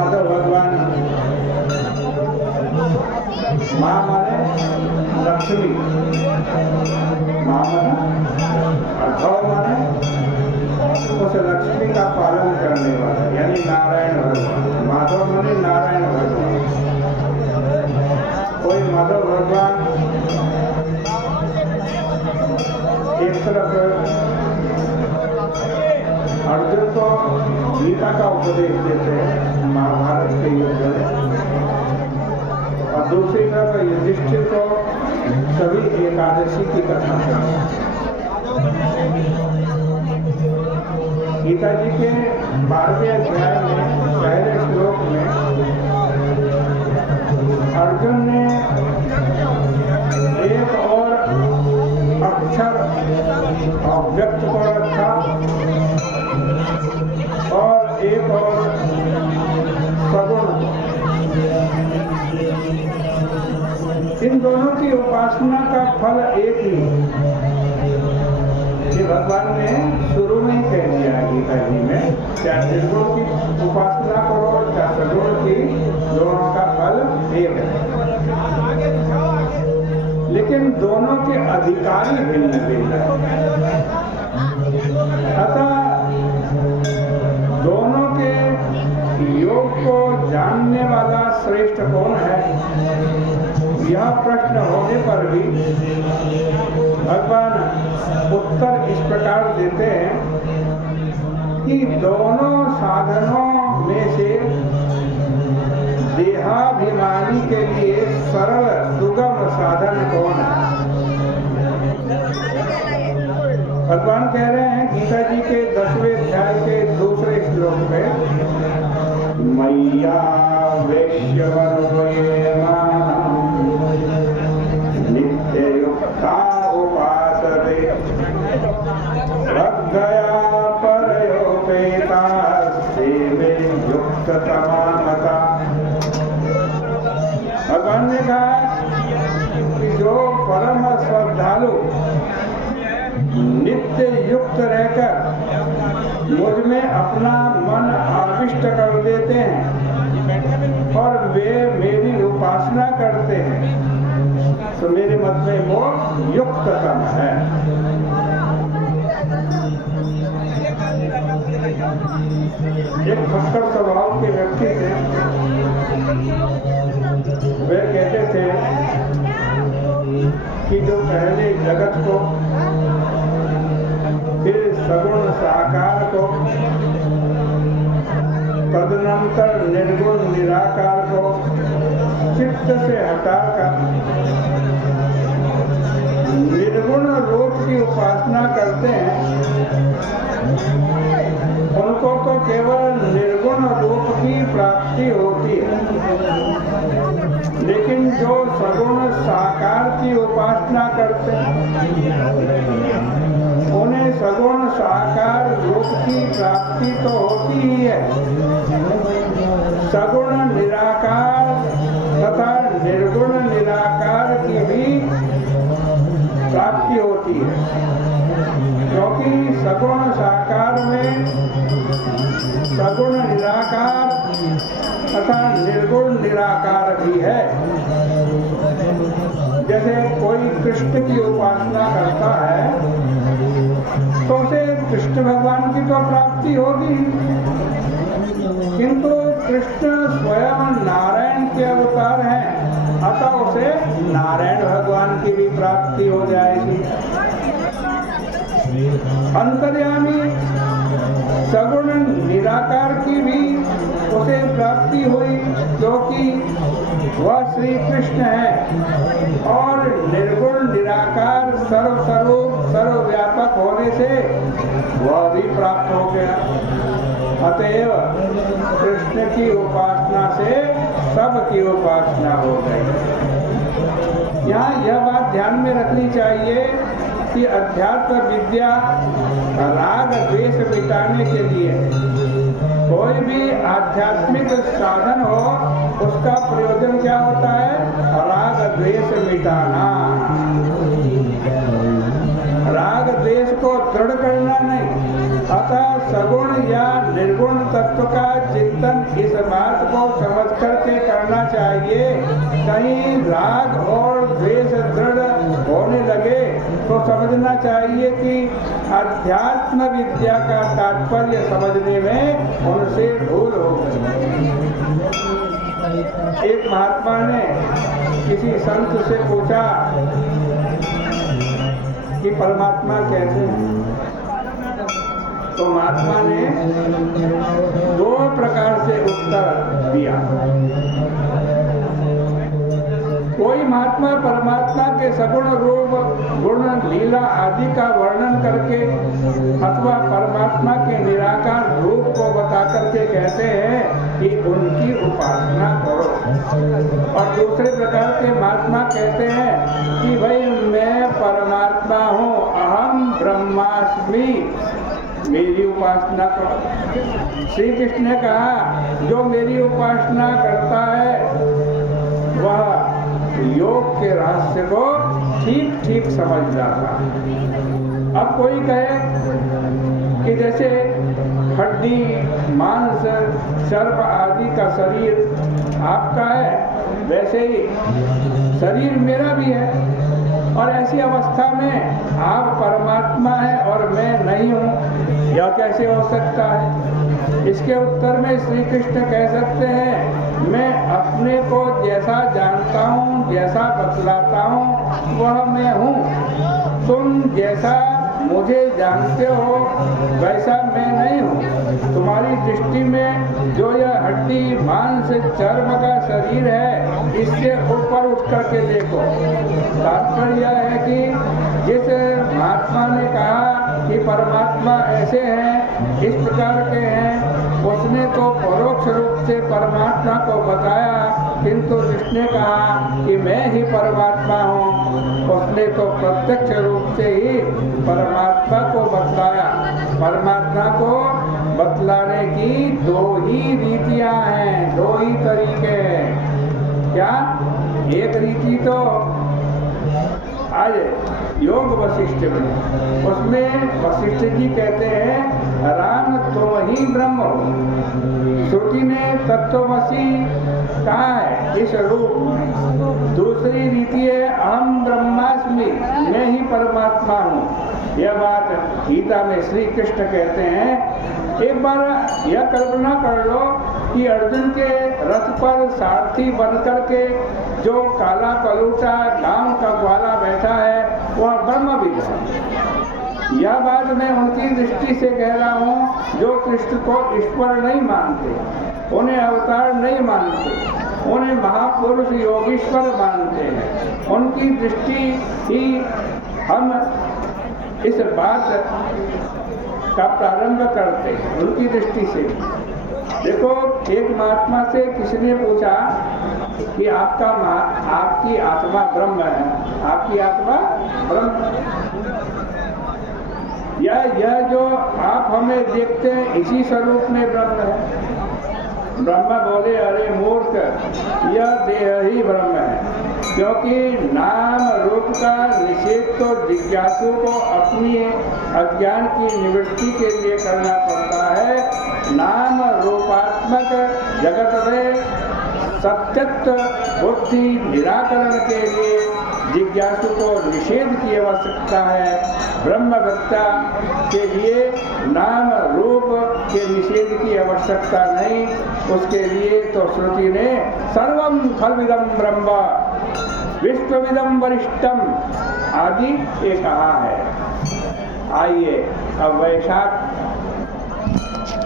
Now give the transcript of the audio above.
माधव भगवान माँ माने लक्ष्मी, माँ माने अधव माने उस लक्ष्मी का पालन करने वाला यानी नारायण भगवान। माधव माने नारायण भगवान। कोई माधव भगवान एक तरफ अर्जुन को गीता का उपदेश देते हैं महाभारत के युद्ध में, और दूसरी तरफ युधिष्ठिर को सभी एकादशी की कथा करते हैं। गीता जी के 12वें अध्याय में पहले श्लोक में अर्जुन ने एक और अक्षर व्यक्त को रखा और एक और सगुण। इन दोनों की उपासना का फल एक ही ये भगवान ने शुरू में ही कह दिया है गीता जी में, चाहे निर्गुण की उपासना करो चाहे सगुण की, दोनों का फल एक है। लेकिन दोनों के अधिकारी भिन्न भिन्न है। अतः दोनों के योग को जानने वाला श्रेष्ठ कौन है, यह प्रश्न होने पर भी भगवान उत्तर इस प्रकार देते हैं कि दोनों साधनों में से देहाभिमानी के लिए सरल सुगम साधन कौन है। भगवान कह रहे हैं गीता जी के 10वें अध्याय के दूसरे श्लोक में, मैया वैश्यवरो ये मां नित्य युक्ता उपासते श्रद्धया परयोपेता सेवे युक्त तमामता। भगवान ने कहा कि जो परम श्रद्धालु नित्य युक्त रहकर मुझ में अपना मन आविष्ट कर देते हैं और वे मेरी उपासना करते हैं, तो मेरे मत में वो युक्ततम है। एक भक्कर स्वभाव के व्यक्ति थे, वे कहते थे कि जो पहले जगत को फिर सगुण साकार को तदनंतर निर्गुण निराकार को चित्त से हटाकर निर्गुण रूप की उपासना करते हैं, उनको तो केवल निर्गुण रूप की प्राप्ति होती है। लेकिन जो सगुण साकार की उपासना करते हैं उन्हें सगुण साकार रूप की प्राप्ति तो होती ही है, सगुण निराकार तथा निर्गुण निराकार की भी प्राप्ति होती है, क्योंकि सगुण साकार में सगुण निराकार तथा निर्गुण निराकार भी है। जैसे कोई कृष्ण की उपासना करता है तो उसे कृष्ण भगवान की तो प्राप्ति होगी, किंतु कृष्ण स्वयं नारायण के अवतार हैं, अतः उसे नारायण भगवान की भी प्राप्ति हो जाएगी। अंतर्यामी सगुण निराकार की भी उसे प्राप्ति हुई, क्योंकि वह श्री कृष्ण है और निर्गुण निराकार सर्वस्वरूप सर्वव्यापक होने से वह भी प्राप्त हो गया। अतएव कृष्ण की उपासना से सबकी उपासना हो गई। यहाँ यह बात ध्यान में रखनी चाहिए कि अध्यात्म विद्या राग द्वेष मिटाने के लिए कोई भी आध्यात्मिक साधन हो उसका प्रयोजन क्या होता है? राग द्वेष मिटाना, राग द्वेष को दृढ़ करना नहीं। अतः सगुण या निर्गुण तत्व का चिंतन इस बात को समझ करके करना चाहिए। कहीं राग और द्वेष दृढ़ होने लगे तो समझना चाहिए कि अध्यात्म विद्या का तात्पर्य समझने में उनसे भूल हो गई। एक महात्मा ने किसी संत से पूछा कि परमात्मा कैसे है? तो महात्मा ने 2 प्रकार से उत्तर दिया। कोई महात्मा परमात्मा के सगुण रूप, गुण, लीला आदि का वर्णन करके अथवा परमात्मा के निराकार रूप को बता करके कहते हैं कि उनकी उपासना करो। और दूसरे प्रकार के महात्मा कहते हैं कि भाई मैं परमात्मा हूँ, अहम ब्रह्मास्मि, मेरी उपासना करो। श्री कृष्ण ने कहा जो मेरी उपासना करता है वह योग के रहस्य को ठीक ठीक समझ जाता। अब कोई कहे कि जैसे हड्डी, मांस, सर्प आदि का शरीर आपका है, वैसे ही शरीर मेरा भी है। और ऐसी अवस्था में आप परमात्मा है और मैं नहीं हूँ, यह कैसे हो सकता है? इसके उत्तर में श्री कृष्ण कह सकते हैं मैं अपने को जैसा जानता हूँ, जैसा बतलाता हूँ वह मैं हूँ। तुम जैसा मुझे जानते हो वैसा मैं नहीं हूँ। तुम्हारी दृष्टि में जो यह हड्डी, मांस, चर्म का शरीर है इससे ऊपर उठ करके देखो। तात्पर्य यह है कि जिस महात्मा ने कहा कि परमात्मा ऐसे हैं, इस प्रकार के हैं, उसने तो परोक्ष रूप से परमात्मा को बताया, किंतु जिसने कहा कि मैं ही परमात्मा हूँ उसने तो प्रत्यक्ष रूप से ही परमात्मा को बतलाया। परमात्मा को बतलाने की 2 ही रीतियां हैं, 2 ही तरीके हैं। क्या? एक रीति तो आज योग वशिष्ठ में, उसमें वशिष्ठ जी कहते हैं राम तुम ही ब्रह्म हो। श्रुति ने तत्वमसि कहा है इस रूप में। दूसरी रीति है अहम ब्रह्मास्मि, मैं ही परमात्मा हूँ। यह बात गीता में श्री कृष्ण कहते हैं। एक बार यह कल्पना कर लो कि अर्जुन के रथ पर सारथी बन करके जो काला कलूटा गांव का ग्वाला बैठा है वह ब्रह्मविद है। यह बात मैं उनकी दृष्टि से कह रहा हूँ जो कृष्ण को ईश्वर नहीं मानते, उन्हें अवतार नहीं मानते, उन्हें महापुरुष योगीश्वर मानते हैं। उनकी दृष्टि ही हम इस बात का प्रारंभ करते हैं, उनकी दृष्टि से। देखो एक महात्मा से किसी ने पूछा कि आपकी आत्मा ब्रह्म है, आपकी आत्मा ब्रह्म, यह जो आप हमें देखते हैं इसी स्वरूप में ब्रह्म है। ब्रह्मा बोले अरे मूर्ख, यह देह ही ब्रह्म है, क्योंकि नाम रूप का निषेध तो जिज्ञासु को अपनी अज्ञान की निवृत्ति के लिए करना पड़ता है। नाम रूपात्मक जगत में सत्यत्व बुद्धि निराकरण के लिए जिज्ञासु को निषेध की आवश्यकता है। ब्रह्मवत्ता के लिए नाम रूप के निषेध की आवश्यकता नहीं। उसके लिए तो श्रुति ने सर्वम खल्विदं ब्रह्म विश्वविदं वरिष्ठम आदि ये कहा है। आइए अब वैशाख